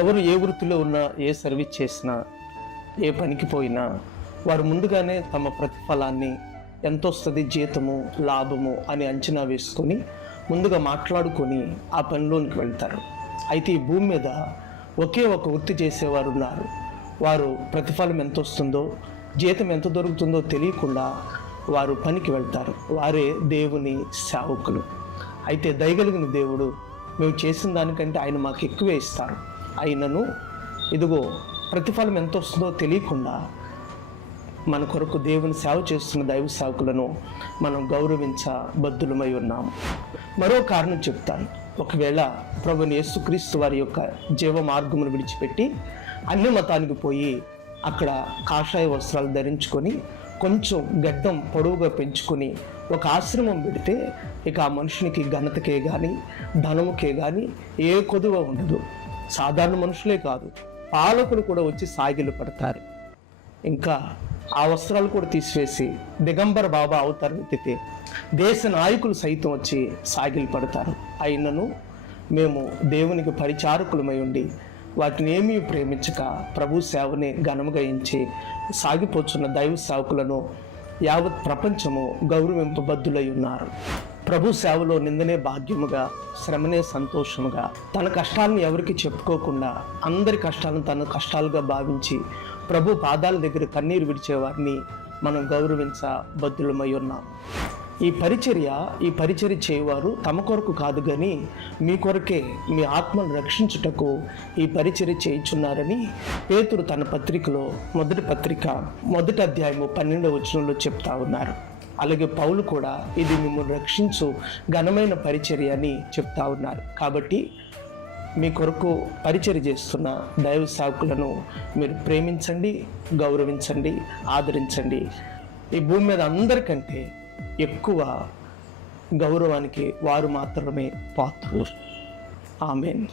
ఎవరు ఏ వృత్తిలో ఉన్నా, ఏ సర్వీస్ చేసినా, ఏ పనికి పోయినా వారు ముందుగానే తమ ప్రతిఫలాన్ని ఎంత వస్తుంది, జీతము, లాభము అని అంచనా వేసుకొని ముందుగా మాట్లాడుకొని ఆ పనిలోనికి వెళ్తారు. అయితే ఈ భూమి మీద ఒకే ఒక వృత్తి చేసేవారు ఉన్నారు. వారు ప్రతిఫలం ఎంత వస్తుందో, జీతం ఎంత దొరుకుతుందో తెలియకుండా వారు పనికి వెళ్తారు. వారే దేవుని సేవకులు. అయితే దయగలిగిన దేవుడు మేము చేసిన దానికంటే ఆయన మాకు ఎక్కువే ఇస్తారు. అయినను ఇదిగో ప్రతిఫలం ఎంత వస్తుందో తెలియకుండా మన కొరకు దేవుని సేవ చేస్తున్న దైవ సేవకులను మనం గౌరవించబద్దులమై ఉన్నాము. మరో కారణం చెప్తాను. ఒకవేళ ప్రభువైన యేసుక్రీస్తు వారి యొక్క జీవ మార్గమును విడిచిపెట్టి అన్య మతానికి పోయి అక్కడ కాషాయ వస్త్రాలు ధరించుకొని కొంచెం గడ్డం పొడవుగా పెంచుకొని ఒక ఆశ్రమం పెడితే ఇక ఆ మనుషునికి ఘనతకే కానీ ధనముకే కానీ ఏ కొదువ ఉండదు. సాధారణ మనుషులే కాదు, పాలకులు కూడా వచ్చి సాగిలు పడతారు. ఇంకా ఆ వస్త్రాలు కూడా తీసివేసి దిగంబర బాబా అవతారం ఎత్తితే దేశ నాయకులు సైతం వచ్చి సాగిలు పడతారు. అయినను మేము దేవునికి పరిచారకులమై ఉండి వాటిని ఏమీ ప్రేమించక ప్రభు సేవని ఘనముగా ఎంచి సాగిపోతున్న దైవ సేవకులను యావత్ ప్రపంచము గౌరవింపబద్దులై ఉన్నారు. ప్రభు సేవలో నిందనే భాగ్యముగా, శ్రమనే సంతోషముగా, తన కష్టాలను ఎవరికి చెప్పుకోకుండా అందరి కష్టాలను తన కష్టాలుగా భావించి ప్రభు పాదాల దగ్గర కన్నీరు విడిచేవారిని మనం గౌరవించబద్దులమై ఉన్నాం. ఈ పరిచర్య చేయవారు తమ కొరకు కాదు కానీ మీ కొరకే, మీ ఆత్మను రక్షించుటకు ఈ పరిచర్య చేయుచున్నారని పేతురు తన పత్రికలో మొదటి అధ్యాయము 12వ వచనంలో చెప్తా ఉన్నారు. అలాగే పౌలు కూడా ఇది మిమ్మల్ని రక్షించు ఘనమైన పరిచర్య అని చెప్తా ఉన్నారు. కాబట్టి మీ కొరకు పరిచర్య చేస్తున్న దైవ సేవకులను మీరు ప్రేమించండి, గౌరవించండి, ఆదరించండి. ఈ భూమి మీద అందరికంటే ఎక్కువ గౌరవానికి వారు మాత్రమే పాత్రులు. ఆమేన్.